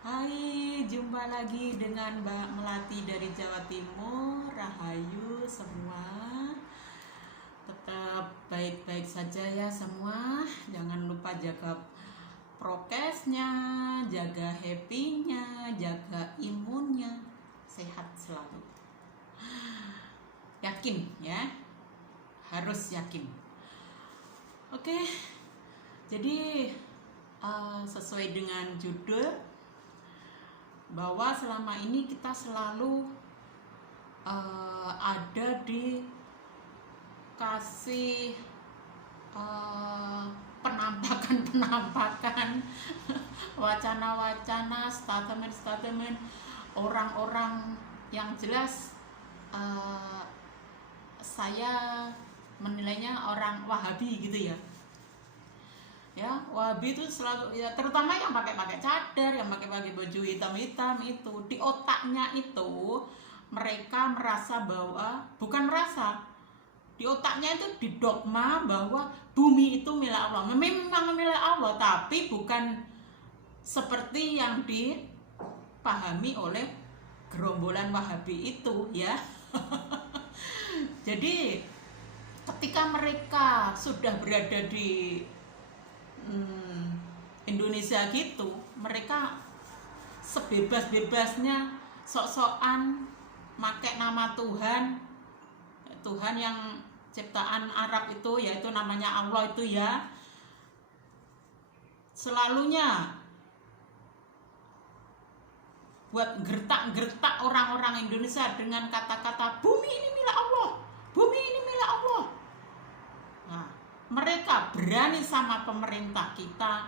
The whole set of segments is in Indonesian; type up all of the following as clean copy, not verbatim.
Hai, jumpa lagi dengan Mbak Melati dari Jawa Timur. Rahayu semua. Tetap baik-baik saja ya semua. Jangan lupa jaga prokesnya, jaga happy-nya, jaga imunnya. Sehat selalu. Yakin ya. Harus yakin. Oke. Jadi sesuai dengan judul, bahwa selama ini kita selalu ada di kasih penampakan-penampakan, wacana-wacana, statement-statement orang-orang yang jelas saya menilainya orang Wahabi gitu ya. Ya, Wahabi itu selalu ya, terutama yang pakai cadar, yang pakai baju hitam-hitam itu, di otaknya itu mereka merasa bahwa, bukan merasa, di otaknya itu didogma bahwa bumi itu milik Allah. Memang milik Allah, tapi bukan seperti yang dipahami oleh gerombolan Wahabi itu ya. Jadi ketika mereka sudah berada di Indonesia gitu, mereka sebebas-bebasnya sok-sokan make nama Tuhan yang ciptaan Arab itu, yaitu namanya Allah itu ya, selalunya buat gertak-gertak orang-orang Indonesia dengan kata-kata bumi ini milik Allah, bumi ini milik Allah. Nah, mereka berani sama pemerintah kita.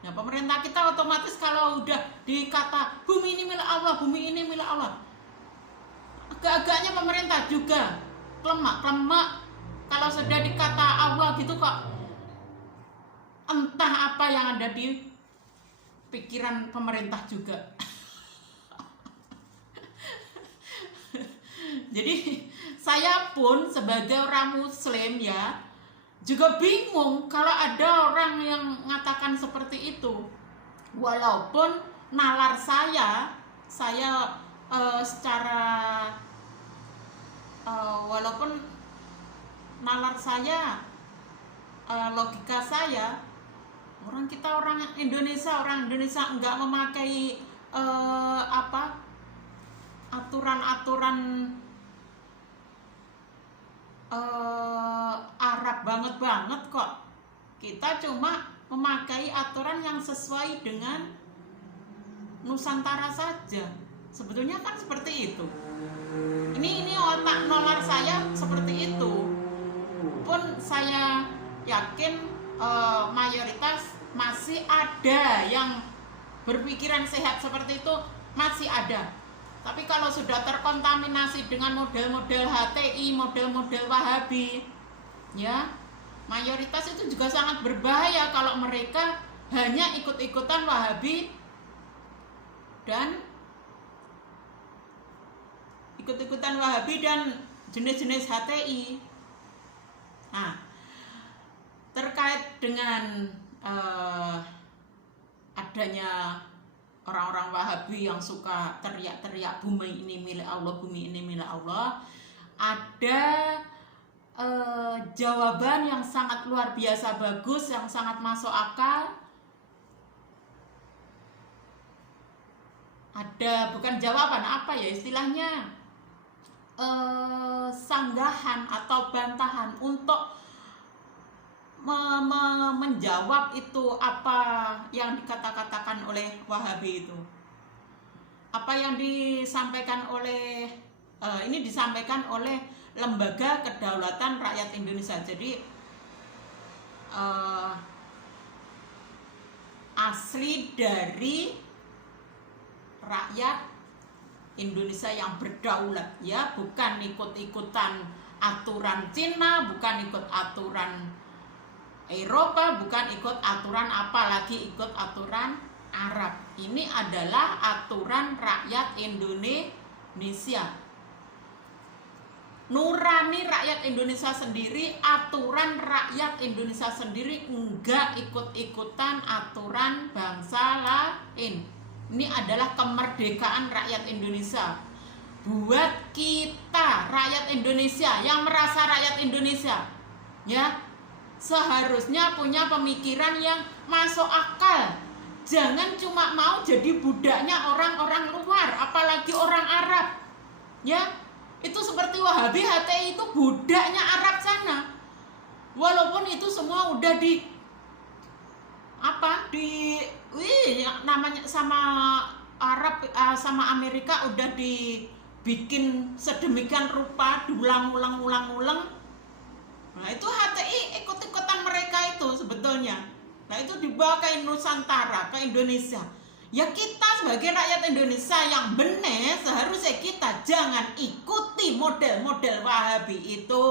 Nah, pemerintah kita otomatis kalau udah dikata bumi ini milik Allah, bumi ini milik Allah, agak-agaknya pemerintah juga klemak-klemak. Kalau sudah dikata Allah gitu kok, entah apa yang ada di pikiran pemerintah juga. Jadi saya pun sebagai orang muslim ya, juga bingung kalau ada orang yang mengatakan seperti itu. Walaupun nalar saya secara walaupun nalar saya, logika saya, orang Indonesia enggak memakai aturan-aturan Arab banget kok. Kita cuma memakai aturan yang sesuai dengan Nusantara saja. Sebetulnya kan seperti itu. Ini otak nalar saya seperti itu. Pun saya yakin mayoritas masih ada yang berpikiran sehat seperti itu, masih ada. Tapi kalau sudah terkontaminasi dengan model-model HTI, model-model Wahabi, ya, mayoritas itu juga sangat berbahaya kalau mereka hanya ikut-ikutan Wahabi dan jenis-jenis HTI. Nah, terkait dengan adanya orang-orang Wahabi yang suka teriak-teriak bumi ini milik Allah, bumi ini milik Allah, ada jawaban yang sangat luar biasa bagus, yang sangat masuk akal. Ada, bukan jawaban, apa ya istilahnya, sanggahan atau bantahan untuk menjawab itu apa yang dikatakan oleh Wahabi itu. Apa yang disampaikan oleh ini disampaikan oleh Lembaga Kedaulatan Rakyat Indonesia. Jadi asli dari rakyat Indonesia yang berdaulat ya, bukan ikut-ikutan aturan Cina, bukan ikut aturan Eropa, bukan ikut aturan apalagi ikut aturan Arab. Ini adalah aturan rakyat Indonesia. Nurani rakyat Indonesia sendiri, aturan rakyat Indonesia sendiri, enggak ikut-ikutan aturan bangsa lain. rayain. Ini adalah kemerdekaan rakyat Indonesia. Buat kita rakyat Indonesia yang merasa rakyat Indonesia, ya, seharusnya punya pemikiran yang masuk akal. Jangan cuma mau jadi budaknya orang-orang luar, apalagi orang Arab. Ya, itu seperti Wahabi, HTI itu budaknya Arab sana. Walaupun itu semua udah namanya sama Arab sama Amerika udah dibikin sedemikian rupa, diulang-ulang. Nah, itu HTI ikut-ikutan mereka itu sebetulnya. Nah, itu dibawa ke Nusantara, ke Indonesia. Ya, kita sebagai rakyat Indonesia yang benar, seharusnya kita jangan ikuti model-model Wahabi itu,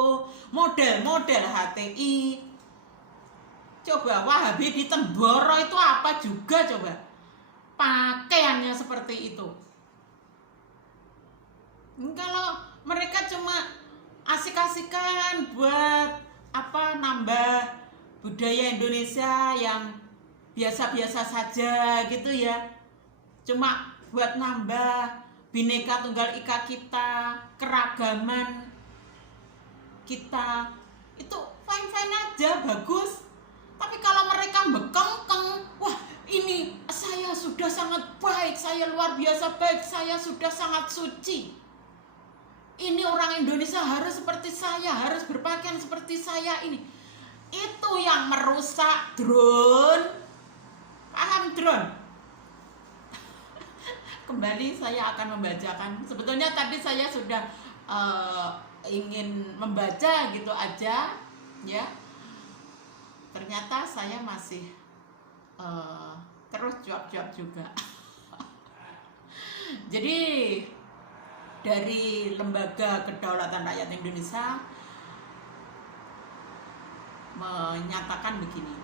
model-model HTI. Coba Wahabi di Temboro itu apa juga coba? Pakaiannya seperti itu. Kalau mereka cuma asik-asikan buat nambah budaya Indonesia yang biasa-biasa saja gitu ya, cuma buat nambah Bhinneka Tunggal Ika kita, keragaman kita, itu fine-fine aja, bagus. Tapi kalau mereka bekengkeng, wah ini saya sudah sangat baik, saya luar biasa baik, saya sudah sangat suci, ini orang Indonesia harus seperti saya, harus berpakaian seperti saya, ini itu yang merusak drone. Paham drone? Kembali saya akan membacakan. Sebetulnya tadi saya sudah ingin membaca gitu aja, ya. Ternyata saya masih terus jawab juga. Jadi dari Lembaga Kedaulatan Rakyat Indonesia menyatakan begini.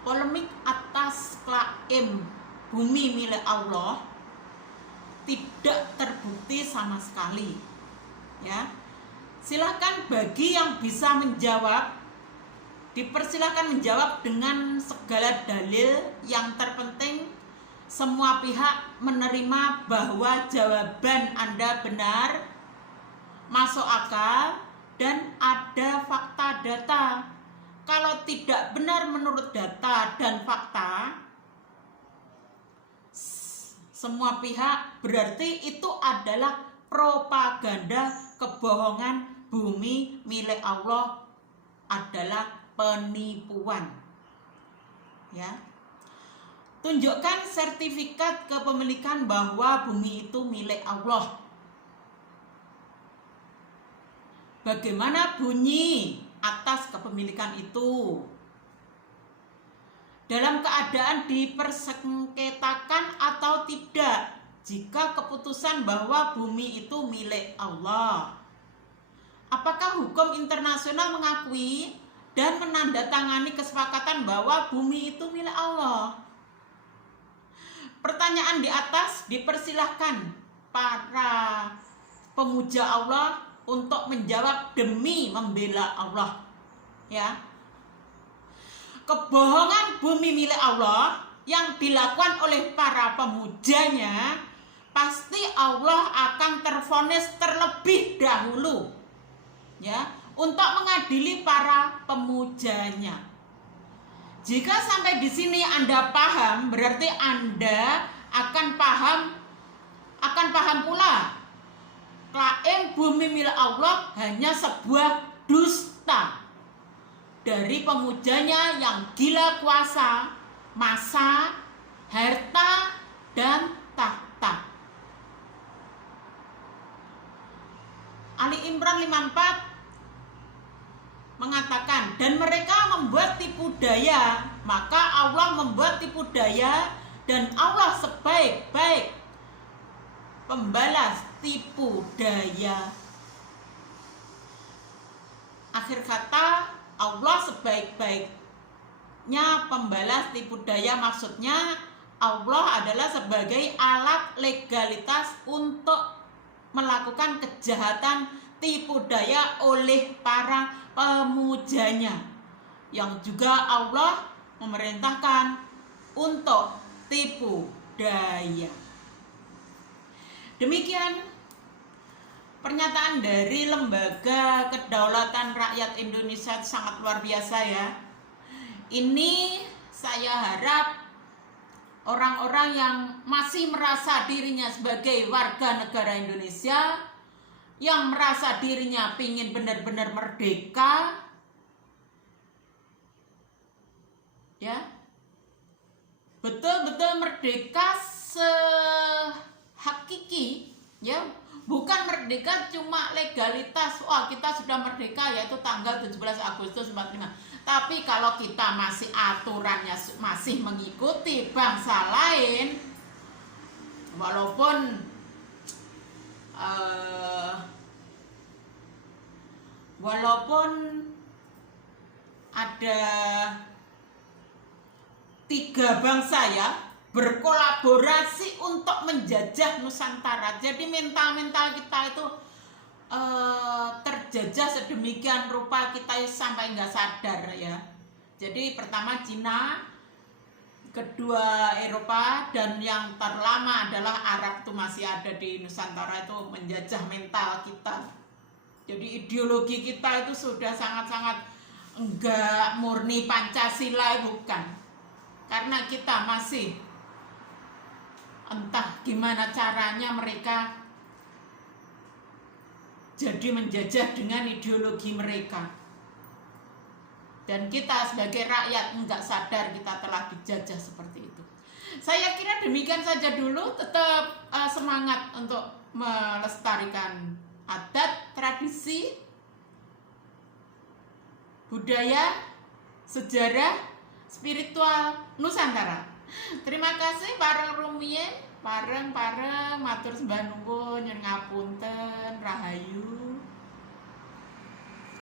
Polemik atas klaim bumi milik Allah tidak terbukti sama sekali. Ya. Silakan bagi yang bisa menjawab, dipersilakan menjawab dengan segala dalil. Yang terpenting semua pihak menerima bahwa jawaban Anda benar, masuk akal, dan ada fakta data. Kalau tidak benar menurut data dan fakta, semua pihak berarti itu adalah propaganda kebohongan bumi milik Allah adalah penipuan. Ya. Tunjukkan sertifikat kepemilikan bahwa bumi itu milik Allah. Bagaimana bunyi atas kepemilikan itu? Dalam keadaan dipersengketakan atau tidak, jika keputusan bahwa bumi itu milik Allah. Apakah hukum internasional mengakui dan menandatangani kesepakatan bahwa bumi itu milik Allah? Pertanyaan di atas dipersilahkan para pemuja Allah untuk menjawab demi membela Allah. Ya. Kebohongan bumi milik Allah yang dilakukan oleh para pemujanya, pasti Allah akan tervonis terlebih dahulu, ya, untuk mengadili para pemujanya. Jika sampai di sini Anda paham, berarti Anda akan paham pula klaim bumi milik Allah hanya sebuah dusta dari pemujanya yang gila kuasa, masa, harta, dan tahta. Ali Imran 54 mengatakan, dan mereka membuat tipu daya, maka Allah membuat tipu daya, dan Allah sebaik-baik pembalas tipu daya. Akhir kata, Allah sebaik-baiknya pembalas tipu daya, maksudnya Allah adalah sebagai alat legalitas untuk melakukan kejahatan tipu daya oleh para pemujanya, yang juga Allah memerintahkan untuk tipu daya. Demikian pernyataan dari Lembaga Kedaulatan Rakyat Indonesia, sangat luar biasa ya. Ini saya harap orang-orang yang masih merasa dirinya sebagai warga negara Indonesia, yang merasa dirinya ingin benar-benar merdeka, ya, betul-betul merdeka sehakiki, ya, bukan merdeka cuma legalitas, wah kita sudah merdeka yaitu tanggal 17 Agustus 45. Tapi kalau kita masih aturannya masih mengikuti bangsa lain, walaupun ada 3 bangsa ya berkolaborasi untuk menjajah Nusantara. Jadi mental kita itu terjajah sedemikian rupa, kita sampai nggak sadar ya. Jadi pertama Cina, kedua Eropa, dan yang terlama adalah Arab itu masih ada di Nusantara, itu menjajah mental kita. Jadi ideologi kita itu sudah sangat-sangat enggak murni Pancasila, bukan. Karena kita masih entah gimana caranya mereka jadi menjajah dengan ideologi mereka. Dan kita sebagai rakyat enggak sadar kita telah dijajah seperti itu. Saya kira demikian saja dulu. Tetap semangat untuk melestarikan adat, tradisi, budaya, sejarah, spiritual Nusantara. Terima kasih pareng rumien, pareng matur sembah nuwun, nyuwun ngapunten, rahayu.